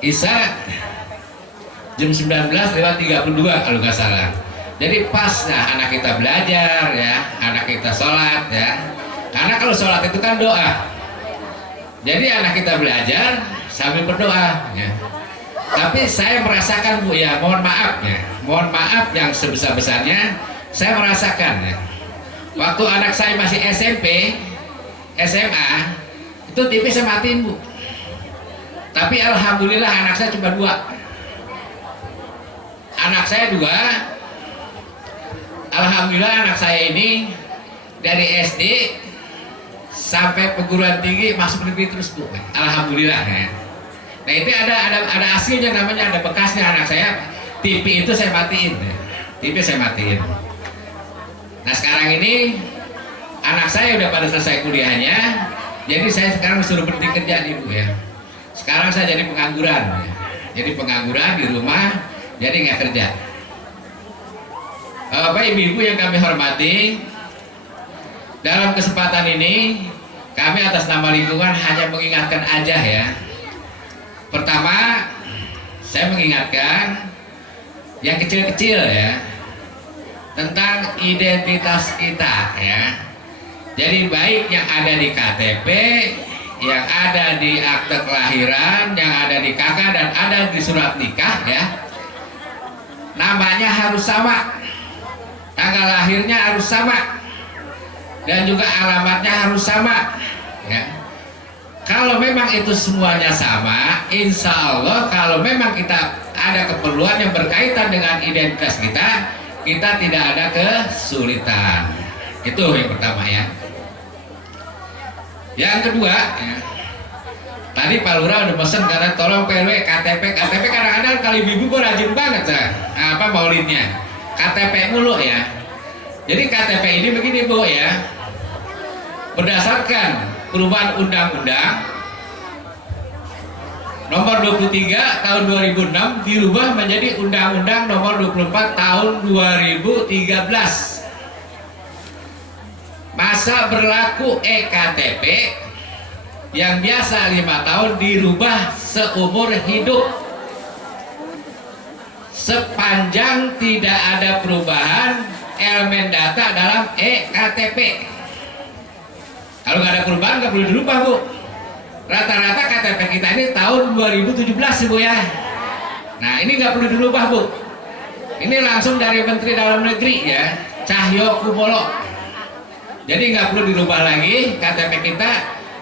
Isya jam 19:32 kalau nggak salah. Jadi pas anak kita belajar ya, anak kita sholat ya. Karena kalau sholat itu kan doa. Jadi anak kita belajar sambil berdoa ya. Tapi saya merasakan Bu ya, mohon maaf ya, mohon maaf yang sebesar-besarnya saya merasakan ya. Waktu anak saya masih SMP, SMA, itu TV saya matiin Bu. Tapi alhamdulillah anak saya cuma 2. Anak saya 2. Alhamdulillah anak saya ini dari SD sampai perguruan tinggi masuk negeri terus Bu. Alhamdulillah ya. Nah itu ada hasilnya, namanya ada bekasnya. Anak saya TV itu saya matiin ya. TV saya matiin. Nah sekarang ini anak saya udah pada selesai kuliahnya, jadi saya sekarang suruh berhenti kerja nih Bu ya. Sekarang saya jadi pengangguran ya. Jadi pengangguran di rumah, jadi nggak kerja. Bapak Ibu yang kami hormati, dalam kesempatan ini kami atas nama lingkungan hanya mengingatkan aja ya. Pertama, saya mengingatkan yang kecil-kecil ya, tentang identitas kita ya. Jadi baik yang ada di KTP, yang ada di akte kelahiran, yang ada di KK dan ada di surat nikah ya, namanya harus sama, tanggal lahirnya harus sama, dan juga alamatnya harus sama ya. Kalau memang itu semuanya sama, insya Allah kalau memang kita ada keperluan yang berkaitan dengan identitas kita, kita tidak ada kesulitan. Itu yang pertama ya. Yang kedua ya, tadi Pak Lurah udah pesen karena tolong PRW KTP. KTP kadang-kadang kali ibu kok rajin banget ya, apa maulidnya KTP mulu ya. Jadi KTP ini begini Bu ya, berdasarkan perubahan undang-undang nomor 23 tahun 2006 dirubah menjadi undang-undang nomor 24 tahun 2013. Masa berlaku EKTP yang biasa 5 tahun dirubah seumur hidup sepanjang tidak ada perubahan elemen data dalam EKTP. Kalau nggak ada perubahan nggak perlu dirubah Bu. Rata-rata KTP kita ini tahun 2017 Bu ya. Nah ini nggak perlu dirubah Bu. Ini langsung dari Menteri Dalam Negeri ya, Cahyokumolo. Jadi nggak perlu dirubah lagi KTP kita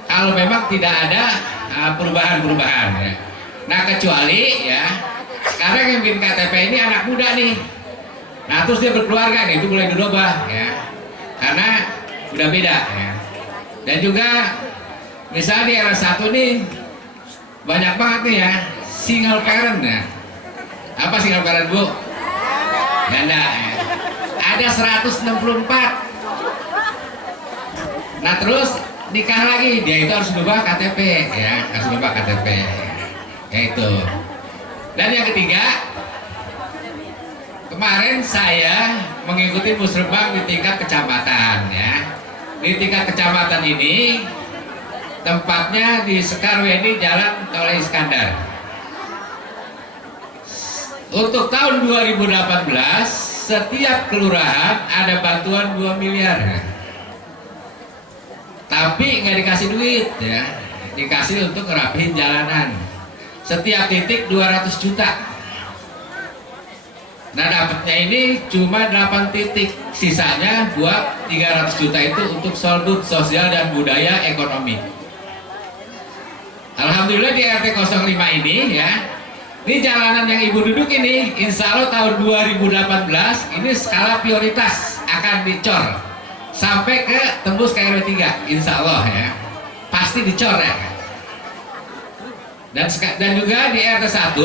kalau memang tidak ada perubahan-perubahan ya. Nah kecuali ya sekarang yang bikin KTP ini anak muda nih. Nah terus dia berkeluarga nih, itu boleh dirubah ya. Karena udah beda ya. Dan juga misalnya di era 1 nih banyak banget nih ya single parent ya. Apa single parent Bu? Ganda ya. Ada 164. Nah terus nikah lagi, dia itu harus berubah KTP ya, harus berubah KTP ya itu. Dan yang ketiga, kemarin saya mengikuti musrebang di tingkat kecamatan ya. Di tingkat kecamatan ini tempatnya di Sekarweni, Jalan Tol Iskandar. Untuk tahun 2018 setiap kelurahan ada bantuan 2 miliar ya. Tapi nggak dikasih duit ya, dikasih untuk ngerapihin jalanan. Setiap titik 200 juta. Nah dapatnya ini cuma 8 titik, sisanya buat 300 juta itu untuk solbut sosial dan budaya ekonomi. Alhamdulillah di RT 05 ini ya, ini jalanan yang ibu duduk ini insya Allah tahun 2018 ini skala prioritas akan dicor sampai ke tembus ke RW 3 insya Allah ya, pasti dicor ya. Dan juga di RT 1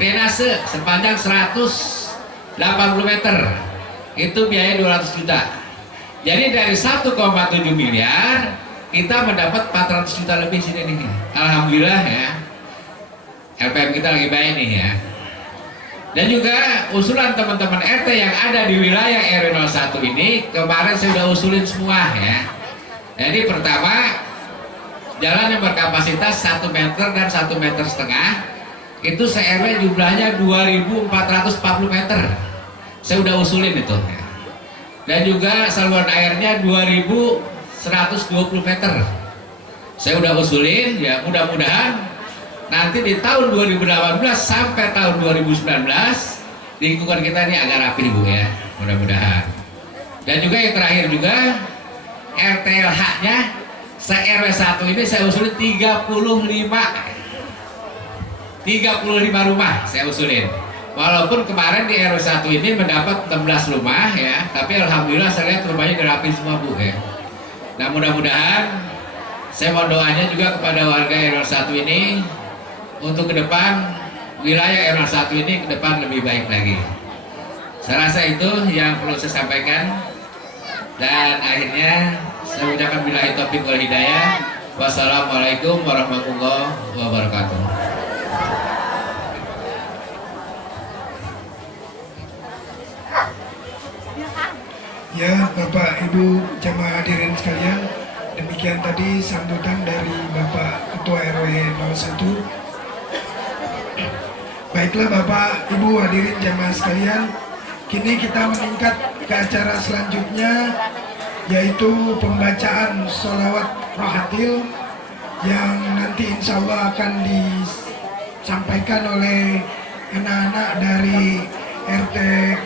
drainase sepanjang 180 meter itu biaya 200 juta. Jadi dari 1,7 miliar kita mendapat 400 juta lebih sini nih. Alhamdulillah ya, LPM kita lagi baik nih ya. Dan juga usulan teman-teman RT yang ada di wilayah RW 01 ini kemarin saya sudah usulin semua ya. Jadi pertama, jalan yang berkapasitas 1 meter dan 1,5 meter itu se-RW jumlahnya 2.440 meter. Saya udah usulin itu. Dan juga saluran airnya 2.120 meter. Saya udah usulin, ya mudah-mudahan nanti di tahun 2018 sampai tahun 2019 lingkungan kita ini agak rapi Bu ya, mudah-mudahan. Dan juga yang terakhir juga RTLH-nya se-RW 1 ini saya usulin 35 rumah saya usulin. Walaupun kemarin di RW 1 ini mendapat 16 rumah ya, tapi alhamdulillah saya lihat rumahnya rapi semua Bu ya. Nah mudah-mudahan saya mau doanya juga kepada warga RW 1 ini untuk ke depan wilayah RW 1 ini ke depan lebih baik lagi. Saya rasa itu yang perlu saya sampaikan. Dan akhirnya saya ucapkan billahi taufiq wal hidayah. Wassalamualaikum warahmatullahi wabarakatuh. Ya, Bapak Ibu jamaah hadirin sekalian, demikian tadi sambutan dari Bapak Ketua RW 01. Baiklah Bapak Ibu hadirin jamaah sekalian, kini kita meningkat ke acara selanjutnya, yaitu pembacaan sholawat rohatil yang nanti insya Allah akan disampaikan oleh anak-anak dari RT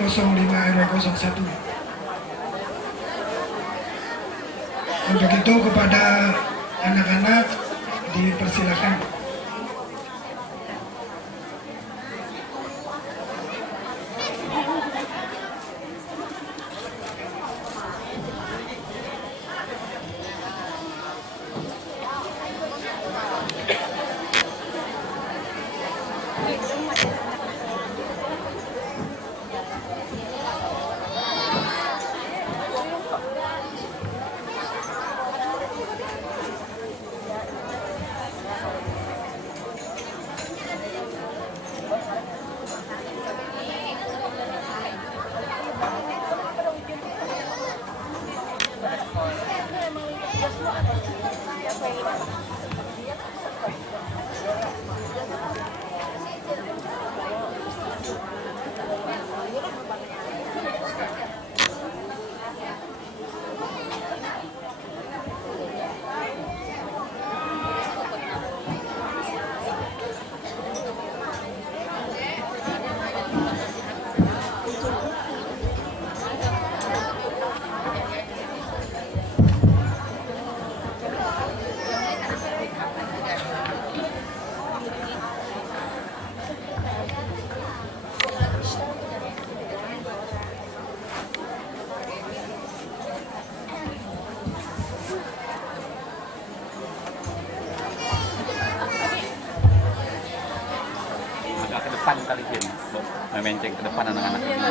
05 RW 01. Untuk itu kepada anak-anak dipersilakan. depan kali Jin, memenceng ke depan anak-anak. Mima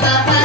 Bapak